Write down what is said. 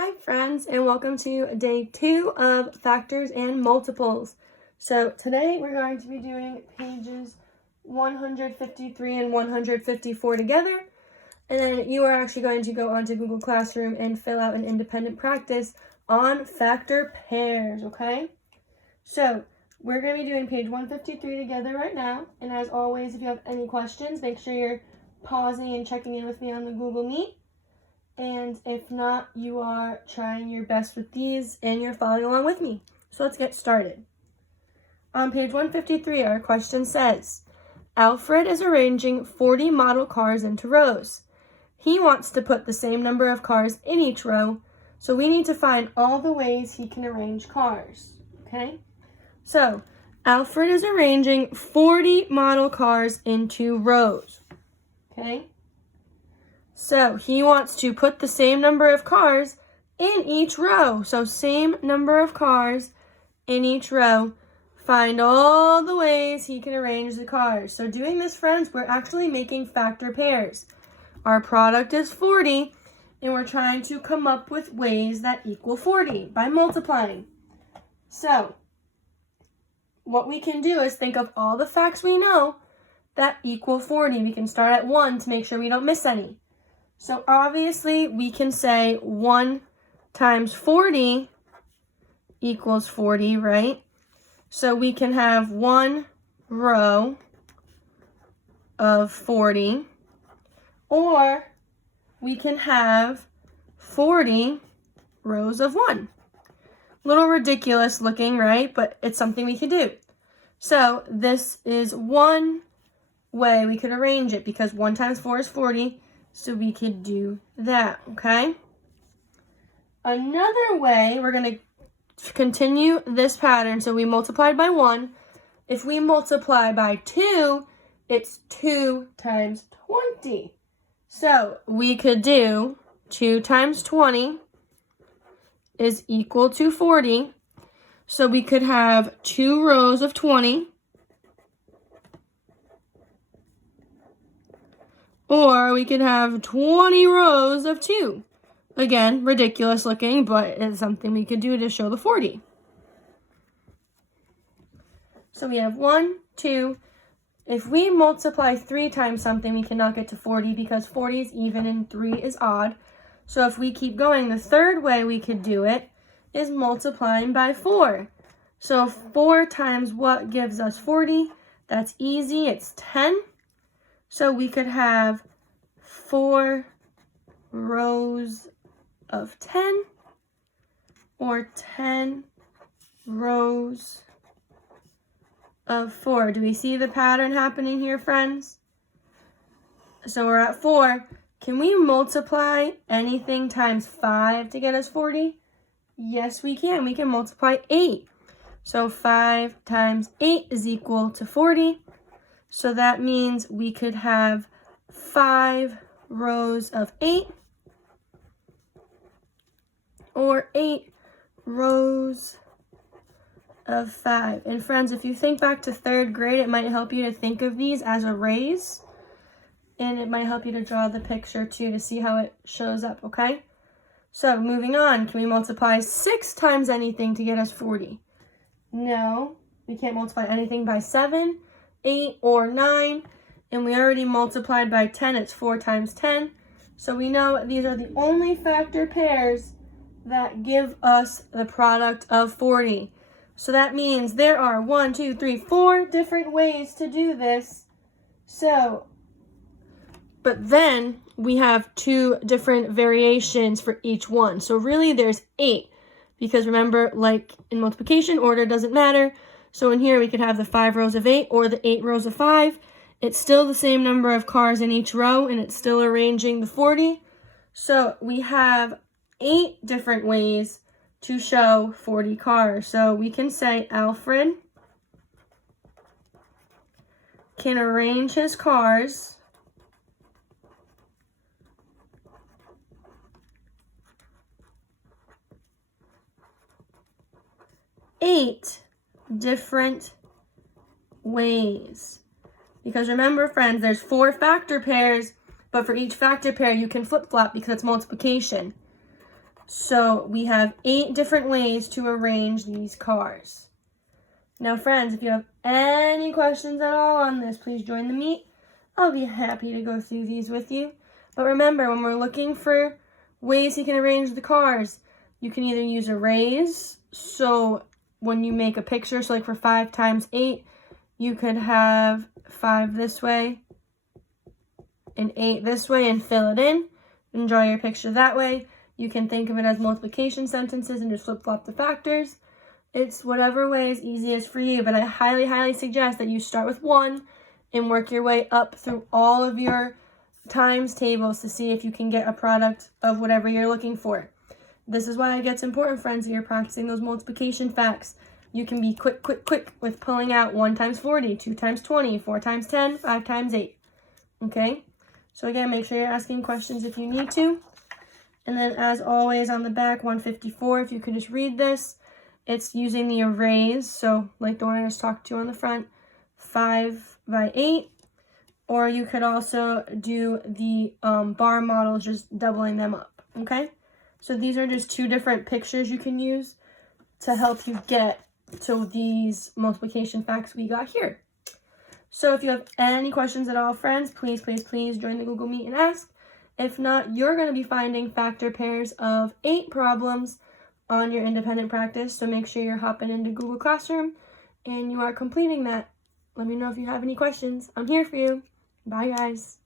Hi friends, and welcome to day 2 of factors and multiples. So today we're going to be doing pages 153 and 154 together, and then you are actually going to go onto Google Classroom and fill out an independent practice on factor pairs, okay? So we're going to be doing page 153 together right now, and as always, if you have any questions, make sure you're pausing and checking in with me on the Google Meet. And if not, you are trying your best with these and you're following along with me. So let's get started. On page 153, our question says, Alfred is arranging 40 model cars into rows. He wants to put the same number of cars in each row, so we need to find all the ways he can arrange cars, okay? So, Alfred is arranging 40 model cars into rows, okay? So he wants to put the same number of cars in each row. So same number of cars in each row. Find all the ways he can arrange the cars. So doing this, friends, we're actually making factor pairs. Our product is 40, and we're trying to come up with ways that equal 40 by multiplying. So what we can do is think of all the facts we know that equal 40. We can start at 1 to make sure we don't miss any. So obviously we can say 1 times 40 equals 40, right? So we can have 1 row of 40, or we can have 40 rows of 1. A little ridiculous looking, right? But it's something we could do. So this is one way we could arrange it, because 1 times 4 is 40. So we could do that, okay? Another way, we're going to continue this pattern. So we multiplied by 1. If we multiply by 2, it's 2 times 20. So we could do 2 times 20 is equal to 40. So we could have 2 rows of 20. Or we could have 20 rows of 2. Again, ridiculous looking, but it's something we could do to show the 40. So we have 1, 2. If we multiply 3 times something, we cannot get to 40 because 40 is even and 3 is odd. So if we keep going, the third way we could do it is multiplying by 4. So 4 times what gives us 40? That's easy, it's 10. So we could have 4 rows of 10 or 10 rows of 4. Do we see the pattern happening here, friends? So we're at 4. Can we multiply anything times 5 to get us 40? Yes, we can. We can multiply 8. So 5 times 8 is equal to 40. So that means we could have 5 rows of 8 or 8 rows of 5. And friends, if you think back to 3rd grade, it might help you to think of these as arrays. And it might help you to draw the picture too to see how it shows up, okay? So moving on, can we multiply 6 times anything to get us 40? No, we can't multiply anything by 7. 8 or 9, and we already multiplied by 10. It's 4 times 10. So we know these are the only factor pairs that give us the product of 40. So that means there are 1, 2, 3, 4 different ways to do this. But then we have 2 different variations for each one. So really there's 8, because remember, like in multiplication, order doesn't matter. So in here, we could have the 5 rows of 8 or the 8 rows of 5. It's still the same number of cars in each row, and it's still arranging the 40. So we have 8 different ways to show 40 cars. So we can say Alfred can arrange his cars eight different ways. Because remember, friends, there's 4 factor pairs, but for each factor pair you can flip-flop because it's multiplication. So we have 8 different ways to arrange these cars. Now friends, if you have any questions at all on this, please join the meet. I'll be happy to go through these with you. But remember, when we're looking for ways you can arrange the cars, you can either use arrays. So when you make a picture, so like for 5 times 8, you could have 5 this way and 8 this way and fill it in and draw your picture that way. You can think of it as multiplication sentences and just flip-flop the factors. It's whatever way is easiest for you, but I highly, highly suggest that you start with 1 and work your way up through all of your times tables to see if you can get a product of whatever you're looking for. This is why it gets important, friends, if you're practicing those multiplication facts. You can be quick with pulling out 1 times 40, 2 times 20, 4 times 10, 5 times 8. Okay? So again, make sure you're asking questions if you need to. And then as always on the back, 154, if you could just read this, it's using the arrays. So like the one I just talked to on the front, 5 by 8. Or you could also do the bar models, just doubling them up. Okay? So these are just 2 different pictures you can use to help you get to these multiplication facts we got here. So if you have any questions at all, friends, please join the Google Meet and ask. If not, you're going to be finding factor pairs of 8 problems on your independent practice. So make sure you're hopping into Google Classroom and you are completing that. Let me know if you have any questions. I'm here for you. Bye, guys.